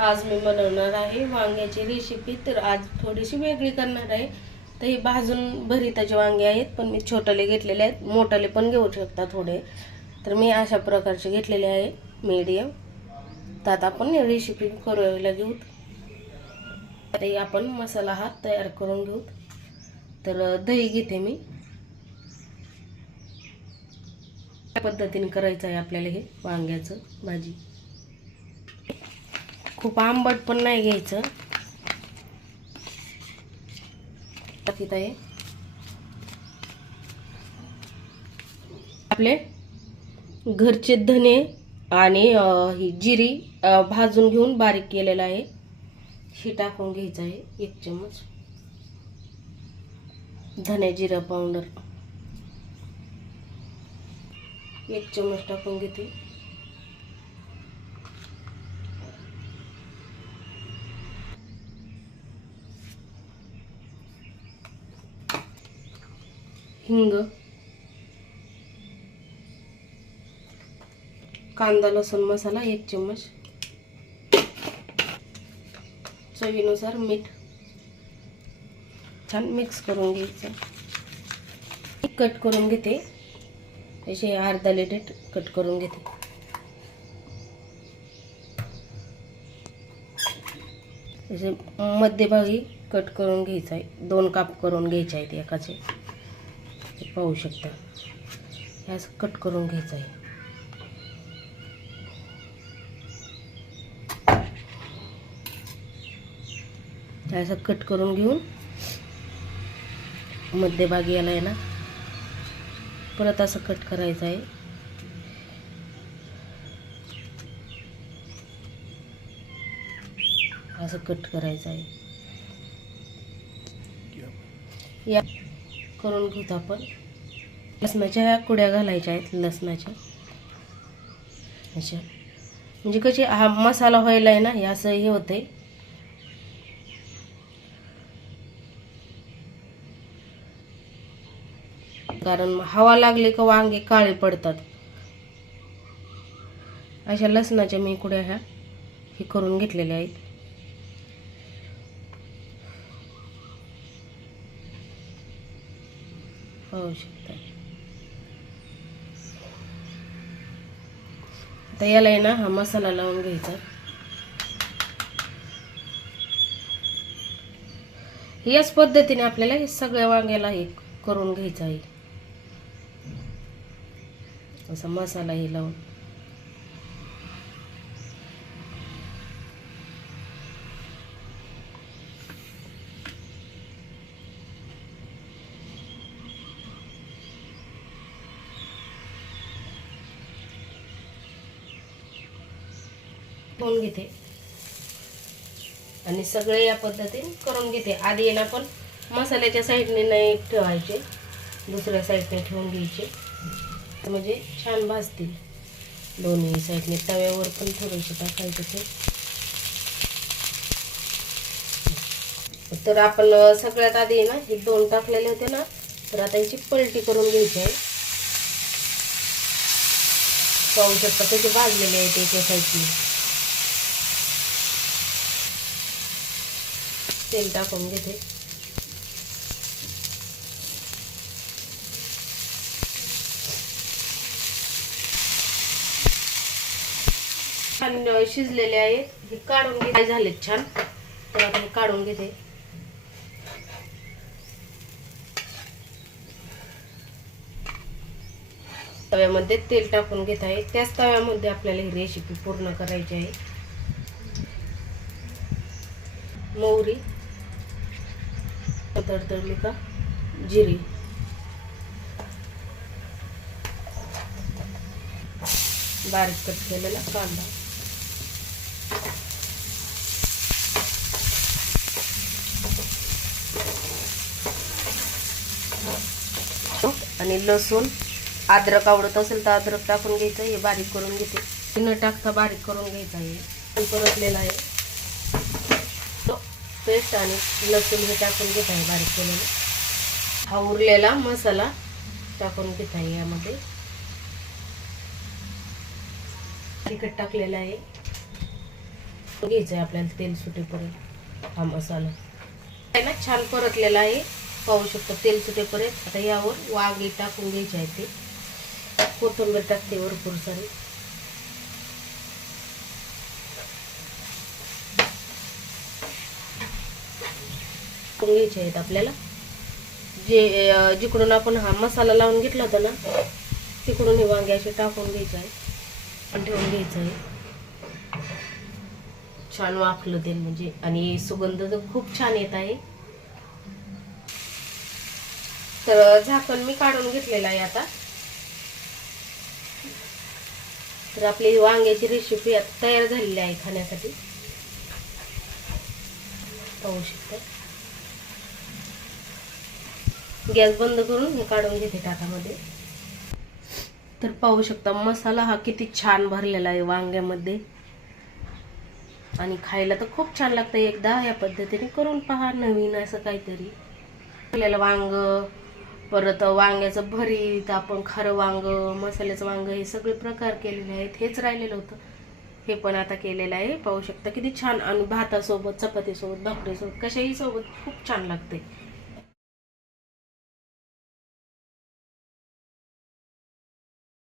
आज मी बनवणार आहे वांग्याची रेसिपी तर आज थोडीशी वेगळी करणार आहे. तर हे भाजून भरिताचे वांगे आहेत पण मी छोटले घेतलेले आहेत. मोठाले पण घेऊ शकता थोडे. तर मी अशा प्रकारचे घेतलेले आहे. मीडियम तर आता आपण रेसिपी करायला घेऊ. तरी आपण मसाला हा तयार करून घेऊ. तर दही घेते मी. त्या पद्धतीने करायचं आहे आपल्याला हे वांग्याचं भाजी. खूप आंबट पण नाही घ्यायचं. तिथं आहे आपले घरचे धने आणि ही जिरी भाजून घेऊन बारीक केलेलं आहे. ही टाकून घ्यायचं आहे एक चम्मच. धने जिरा पावडर. एक चमच टाकून घेते. हिंग कांदा लसूण मसाला एक चम्मच. चवीनुसार मीठ छान मिक्स करून घ्यायचं. कट करून घेते. असे अर्धा लिटर कट करून घेते. असे मध्यभागी कट करून घ्यायचं आहे. दोन काप करून घ्यायचे आहेत एकाचे. हे पाहू शकता. हे असं कट करून घ्यायचं आहे. असं कट करून घेऊन मध्यभागी याला आहे ना परत असं कट करायचं आहे. असं कट करायचं आहे. या करून घेऊ आपण. लसणाच्या ह्या कुड्या घालायच्या आहेत लसणाच्या. अशा म्हणजे कशी हा मसाला व्हायला आहे ना हे असं हे होतंय. कारण हवा लागली का वांगे काळे पडतात. अशा लसणाच्या मी कुड्या ह्या हे करून घेतलेल्या आहेत. पाहू शकता. आता याला आहे ना हा मसाला लावून घ्यायचा. याच पद्धतीने आपल्याला हे सगळ्या वांग्याला हे करून घ्यायचं आहे. असा मसाला हे लावून. ठेवून घेते. आणि सगळे या पद्धतीने करून घेते. आधी याला पण मसाल्याच्या साईडने नाही ठेवायचे दुसऱ्या साईडने ठेवून घ्यायचे. म्हणजे छान भाजतील. दोन्ही साईडने तव्यावर पण थोडेसे टाकायचे ते. तर आपण सगळ्यात आधी ना हे दोन टाकलेले होते ना तर आता याची पलटी करून घ्यायची आहे. पाहू शकता कसे भाजलेले आहेत एका साईडने. तेल टाकून घेते. छान शिजलेले आहेत. हे काढून घेते झालेत छान? तर आपण हे काढून घेते. तव्यामध्ये तेल टाकून घेत आहे. त्याच तव्यामध्ये आपल्याला ही रेसिपी पूर्ण करायची आहे. मोहरी. तडतडली का? जिरी. बारीक कट केलेला कांदा. आणि लसूण अद्रक आवडत असेल तर अद्रक टाकून घ्यायचं हे बारीक करून घेते. न टाकता बारीक करून घ्यायचं आहे. परतलेलं आहे. पेस्ट आणि लसूण हे टाकून घेत आहे बारीक केलेलं. हा उरलेला मसाला टाकून घेत आहे यामध्ये. तिखट टाकलेलं आहे. घ्यायचं आहे आपल्याला तेल सुटेपर्यंत हा मसाला. आहे ना छान परतलेला आहे. पाहू शकतो तेल सुटेपर्यंत. आता यावर वांगे टाकून घ्यायचे आहे ते. कोथिंबीर टाकते भरपूर सारी. टाकून घ्यायचे आहेत आपल्याला. जे जिकडून आपण हा मसाला लावून घेतला होता ना तिकडून हे वांगे असे टाकून घ्यायचे आहे आणि ठेवून घ्यायचं आहे छान वाफलं ते म्हणजे आणि सुगंध तर खूप छान येत आहे. तर झाकण मी काढून घेतलेलं आहे आता. तर आपली वांग्याची रेसिपी तयार झालेली आहे खाण्यासाठी. पाहू शकता. गॅस बंद करून हे काढून घेते ताटामध्ये. तर पाहू शकता मसाला हा किती छान भरलेला आहे वांग्यामध्ये. आणि खायला तर खूप छान लागतं एकदा या पद्धतीने करून पहा नवीन असं काहीतरी. आपल्याला वांग परत वांग्याचं भरीत आपण खरं वांग मसाल्याचं वांग हे सगळे प्रकार केलेले आहेत हेच राहिलेलं होतं. हे पण आता केलेलं आहे. पाहू शकता किती छान आणि भातासोबत चपातीसोबत भाकरीसोबत कशाही सोबत खूप छान लागते